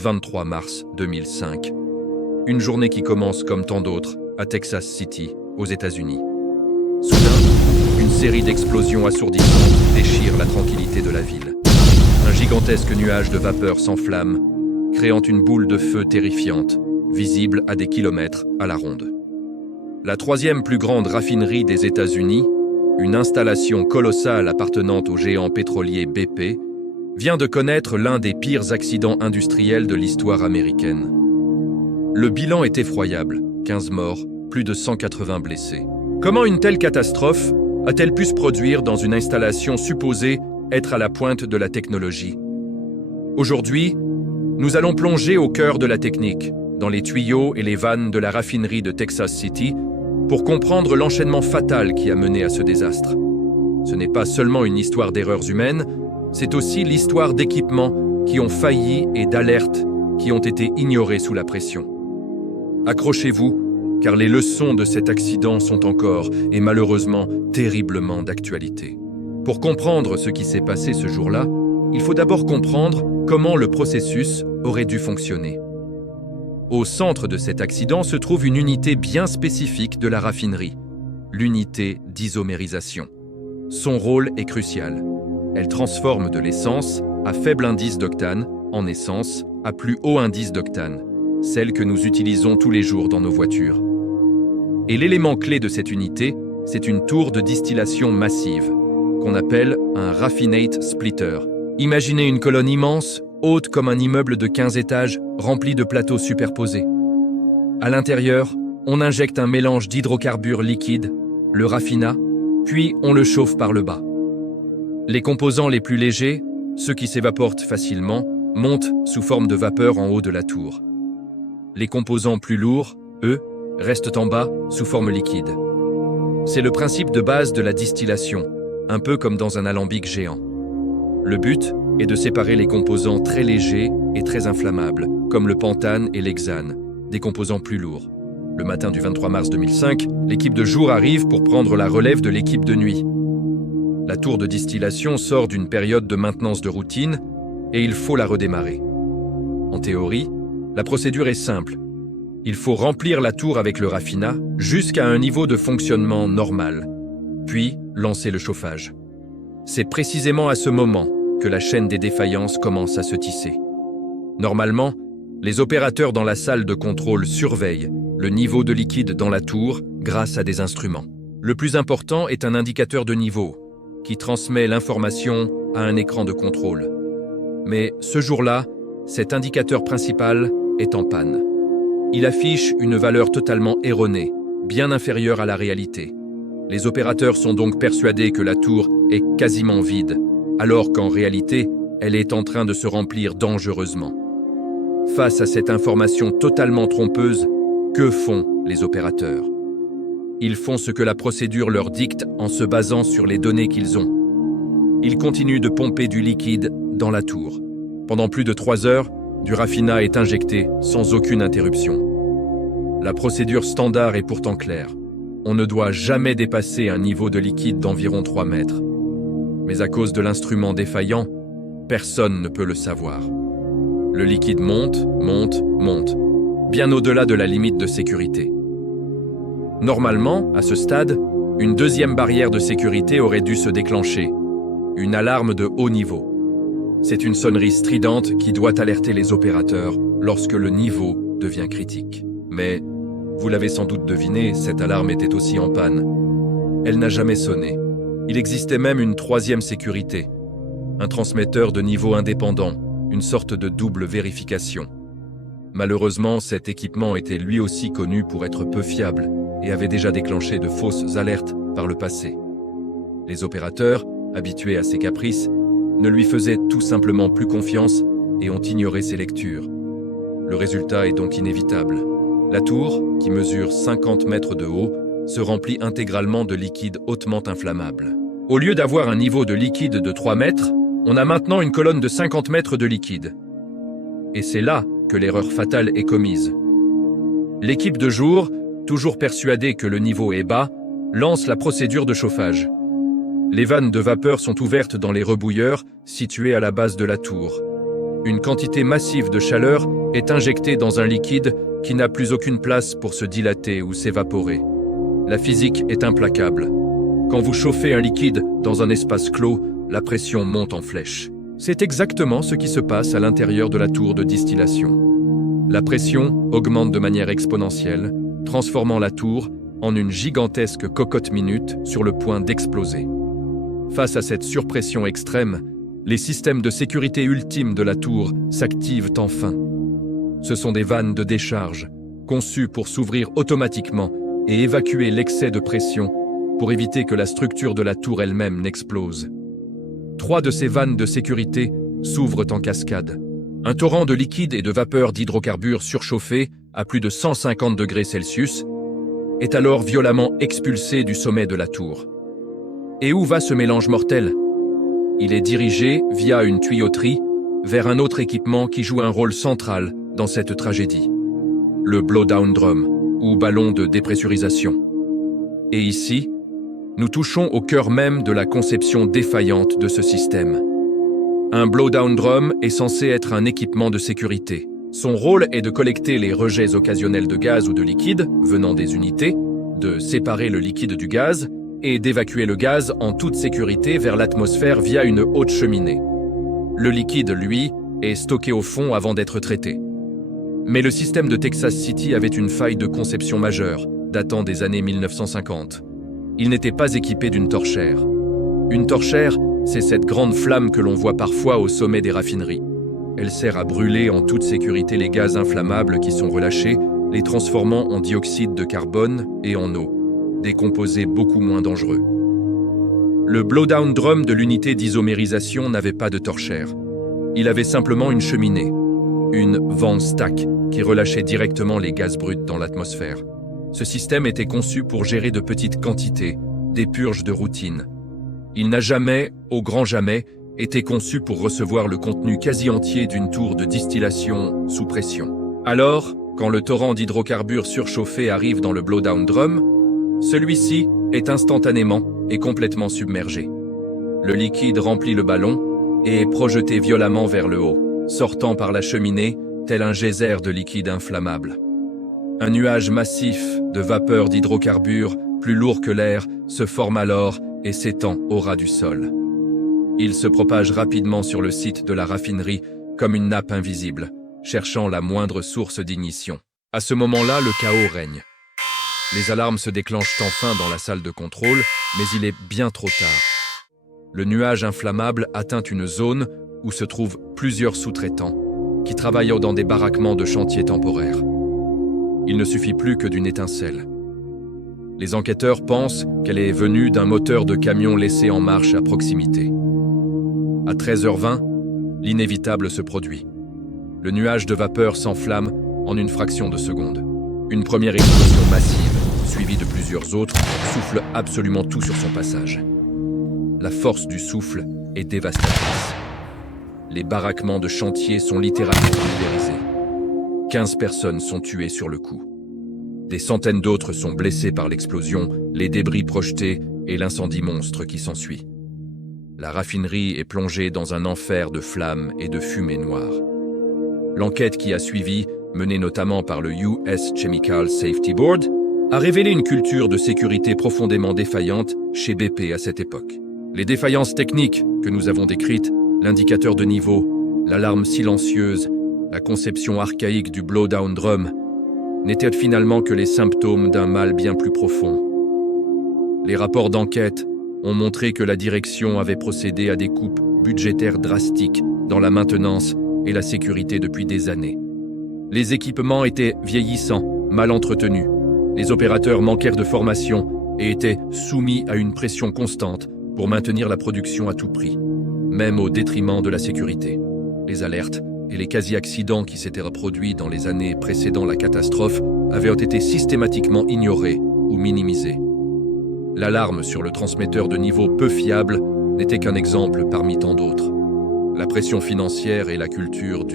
23 mars 2005. Une journée qui commence comme tant d'autres à Texas City, aux États-Unis. Soudain, une série d'explosions assourdissantes déchire la tranquillité de la ville. Un gigantesque nuage de vapeur s'enflamme, créant une boule de feu terrifiante, visible à des kilomètres à la ronde. La troisième plus grande raffinerie des États-Unis, une installation colossale appartenant au géant pétrolier BP, vient de connaître l'un des pires accidents industriels de l'histoire américaine. Le bilan est effroyable, 15 morts, plus de 180 blessés. Comment une telle catastrophe a-t-elle pu se produire dans une installation supposée être à la pointe de la technologie? Aujourd'hui, nous allons plonger au cœur de la technique, dans les tuyaux et les vannes de la raffinerie de Texas City, pour comprendre l'enchaînement fatal qui a mené à ce désastre. Ce n'est pas seulement une histoire d'erreurs humaines, c'est aussi l'histoire d'équipements qui ont failli et d'alertes qui ont été ignorés sous la pression. Accrochez-vous, car les leçons de cet accident sont encore, et malheureusement, terriblement d'actualité. Pour comprendre ce qui s'est passé ce jour-là, il faut d'abord comprendre comment le processus aurait dû fonctionner. Au centre de cet accident se trouve une unité bien spécifique de la raffinerie, l'unité d'isomérisation. Son rôle est crucial. Elle transforme de l'essence à faible indice d'octane en essence à plus haut indice d'octane, celle que nous utilisons tous les jours dans nos voitures. Et l'élément clé de cette unité, c'est une tour de distillation massive, qu'on appelle un raffinate splitter. Imaginez une colonne immense, haute comme un immeuble de 15 étages, remplie de plateaux superposés. À l'intérieur, on injecte un mélange d'hydrocarbures liquides, le raffinat, puis on le chauffe par le bas. Les composants les plus légers, ceux qui s'évaporent facilement, montent sous forme de vapeur en haut de la tour. Les composants plus lourds, eux, restent en bas sous forme liquide. C'est le principe de base de la distillation, un peu comme dans un alambic géant. Le but est de séparer les composants très légers et très inflammables, comme le pentane et l'hexane, des composants plus lourds. Le matin du 23 mars 2005, l'équipe de jour arrive pour prendre la relève de l'équipe de nuit. La tour de distillation sort d'une période de maintenance de routine et il faut la redémarrer. En théorie, la procédure est simple. Il faut remplir la tour avec le raffinat jusqu'à un niveau de fonctionnement normal, puis lancer le chauffage. C'est précisément à ce moment que la chaîne des défaillances commence à se tisser. Normalement, les opérateurs dans la salle de contrôle surveillent le niveau de liquide dans la tour grâce à des instruments. Le plus important est un indicateur de niveau qui transmet l'information à un écran de contrôle. Mais ce jour-là, cet indicateur principal est en panne. Il affiche une valeur totalement erronée, bien inférieure à la réalité. Les opérateurs sont donc persuadés que la tour est quasiment vide, alors qu'en réalité, elle est en train de se remplir dangereusement. Face à cette information totalement trompeuse, que font les opérateurs? Ils font ce que la procédure leur dicte en se basant sur les données qu'ils ont. Ils continuent de pomper du liquide dans la tour. Pendant plus de 3 heures, du raffinat est injecté sans aucune interruption. La procédure standard est pourtant claire. On ne doit jamais dépasser un niveau de liquide d'environ 3 mètres. Mais à cause de l'instrument défaillant, personne ne peut le savoir. Le liquide monte, monte, monte, bien au-delà de la limite de sécurité. Normalement, à ce stade, une deuxième barrière de sécurité aurait dû se déclencher, une alarme de haut niveau. C'est une sonnerie stridente qui doit alerter les opérateurs lorsque le niveau devient critique. Mais, vous l'avez sans doute deviné, cette alarme était aussi en panne. Elle n'a jamais sonné. Il existait même une troisième sécurité, un transmetteur de niveau indépendant, une sorte de double vérification. Malheureusement, cet équipement était lui aussi connu pour être peu fiable et avait déjà déclenché de fausses alertes par le passé. Les opérateurs, habitués à ses caprices, ne lui faisaient tout simplement plus confiance et ont ignoré ses lectures. Le résultat est donc inévitable. La tour, qui mesure 50 mètres de haut, se remplit intégralement de liquide hautement inflammable. Au lieu d'avoir un niveau de liquide de 3 mètres, on a maintenant une colonne de 50 mètres de liquide. Et c'est là que l'erreur fatale est commise. L'équipe de jour, toujours persuadée que le niveau est bas, lance la procédure de chauffage. Les vannes de vapeur sont ouvertes dans les rebouilleurs situés à la base de la tour. une quantité massive de chaleur est injectée dans un liquide qui n'a plus aucune place pour se dilater ou s'évaporer. La physique est implacable. Quand vous chauffez un liquide dans un espace clos, la pression monte en flèche. C'est exactement ce qui se passe à l'intérieur de la tour de distillation. La pression augmente de manière exponentielle, transformant la tour en une gigantesque cocotte minute sur le point d'exploser. Face à cette surpression extrême, les systèmes de sécurité ultimes de la tour s'activent enfin. Ce sont des vannes de décharge, conçues pour s'ouvrir automatiquement et évacuer l'excès de pression pour éviter que la structure de la tour elle-même n'explose. 3 de ces vannes de sécurité s'ouvrent en cascade. Un torrent de liquide et de vapeur d'hydrocarbures surchauffés à plus de 150 degrés Celsius est alors violemment expulsé du sommet de la tour. Et où va ce mélange mortel? Il est dirigé via une tuyauterie vers un autre équipement qui joue un rôle central dans cette tragédie. Le blowdown drum, ou ballon de dépressurisation. Et ici, nous touchons au cœur même de la conception défaillante de ce système. Un blowdown drum est censé être un équipement de sécurité. Son rôle est de collecter les rejets occasionnels de gaz ou de liquide venant des unités, de séparer le liquide du gaz et d'évacuer le gaz en toute sécurité vers l'atmosphère via une haute cheminée. Le liquide, lui, est stocké au fond avant d'être traité. Mais le système de Texas City avait une faille de conception majeure, datant des années 1950. Il n'était pas équipé d'une torchère. Une torchère, c'est cette grande flamme que l'on voit parfois au sommet des raffineries. Elle sert à brûler en toute sécurité les gaz inflammables qui sont relâchés, les transformant en dioxyde de carbone et en eau, des composés beaucoup moins dangereux. Le blowdown drum de l'unité d'isomérisation n'avait pas de torchère. Il avait simplement une cheminée, une van stack qui relâchait directement les gaz bruts dans l'atmosphère. Ce système était conçu pour gérer de petites quantités, des purges de routine. Il n'a jamais, au grand jamais, été conçu pour recevoir le contenu quasi entier d'une tour de distillation sous pression. Alors, quand le torrent d'hydrocarbures surchauffés arrive dans le blowdown drum, celui-ci est instantanément et complètement submergé. Le liquide remplit le ballon et est projeté violemment vers le haut, sortant par la cheminée tel un geyser de liquide inflammable. Un nuage massif de vapeur d'hydrocarbures, plus lourd que l'air, se forme alors et s'étend au ras du sol. Il se propage rapidement sur le site de la raffinerie comme une nappe invisible, cherchant la moindre source d'ignition. À ce moment-là, le chaos règne. Les alarmes se déclenchent enfin dans la salle de contrôle, mais il est bien trop tard. Le nuage inflammable atteint une zone où se trouvent plusieurs sous-traitants qui travaillent dans des baraquements de chantiers temporaires. Il ne suffit plus que d'une étincelle. Les enquêteurs pensent qu'elle est venue d'un moteur de camion laissé en marche à proximité. À 13h20, l'inévitable se produit. Le nuage de vapeur s'enflamme en une fraction de seconde. Une première explosion massive, suivie de plusieurs autres, souffle absolument tout sur son passage. La force du souffle est dévastatrice. Les baraquements de chantier sont littéralement pulvérisés. 15 personnes sont tuées sur le coup. Des centaines d'autres sont blessées par l'explosion, les débris projetés et l'incendie monstre qui s'ensuit. La raffinerie est plongée dans un enfer de flammes et de fumée noire. L'enquête qui a suivi, menée notamment par le US Chemical Safety Board, a révélé une culture de sécurité profondément défaillante chez BP à cette époque. Les défaillances techniques que nous avons décrites, l'indicateur de niveau, l'alarme silencieuse, la conception archaïque du blowdown drum, n'étaient finalement que les symptômes d'un mal bien plus profond. Les rapports d'enquête ont montré que la direction avait procédé à des coupes budgétaires drastiques dans la maintenance et la sécurité depuis des années. Les équipements étaient vieillissants, mal entretenus. Les opérateurs manquèrent de formation et étaient soumis à une pression constante pour maintenir la production à tout prix, même au détriment de la sécurité. Les alertes et les quasi-accidents qui s'étaient reproduits dans les années précédant la catastrophe avaient été systématiquement ignorés ou minimisés. L'alarme sur le transmetteur de niveau peu fiable n'était qu'un exemple parmi tant d'autres. La pression financière et la culture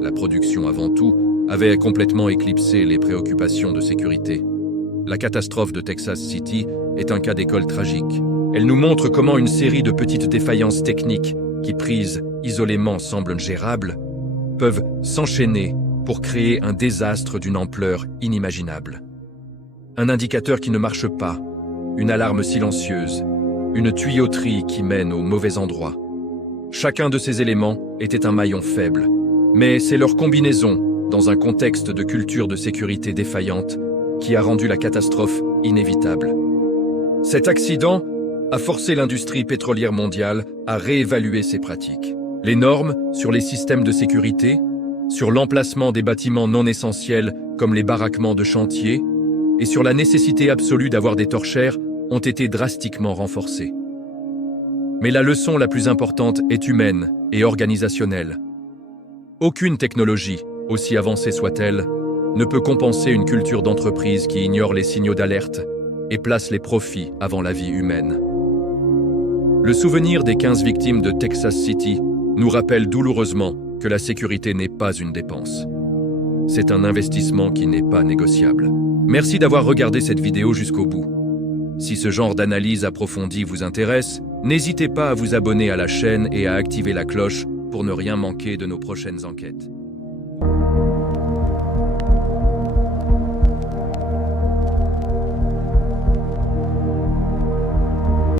la production avant tout avaient complètement éclipsé les préoccupations de sécurité. La catastrophe de Texas City est un cas d'école tragique. Elle nous montre comment une série de petites défaillances techniques qui, prises isolément, semblent gérables, peuvent s'enchaîner pour créer un désastre d'une ampleur inimaginable. Un indicateur qui ne marche pas, une alarme silencieuse, une tuyauterie qui mène au mauvais endroit. Chacun de ces éléments était un maillon faible, mais c'est leur combinaison, dans un contexte de culture de sécurité défaillante, qui a rendu la catastrophe inévitable. Cet accident a forcé l'industrie pétrolière mondiale à réévaluer ses pratiques. Les normes sur les systèmes de sécurité, sur l'emplacement des bâtiments non essentiels comme les baraquements de chantier, et sur la nécessité absolue d'avoir des torchères ont été drastiquement renforcées. Mais la leçon la plus importante est humaine et organisationnelle. Aucune technologie, aussi avancée soit-elle, ne peut compenser une culture d'entreprise qui ignore les signaux d'alerte et place les profits avant la vie humaine. Le souvenir des 15 victimes de Texas City nous rappelle douloureusement que la sécurité n'est pas une dépense. C'est un investissement qui n'est pas négociable. Merci d'avoir regardé cette vidéo jusqu'au bout. Si ce genre d'analyse approfondie vous intéresse, n'hésitez pas à vous abonner à la chaîne et à activer la cloche pour ne rien manquer de nos prochaines enquêtes.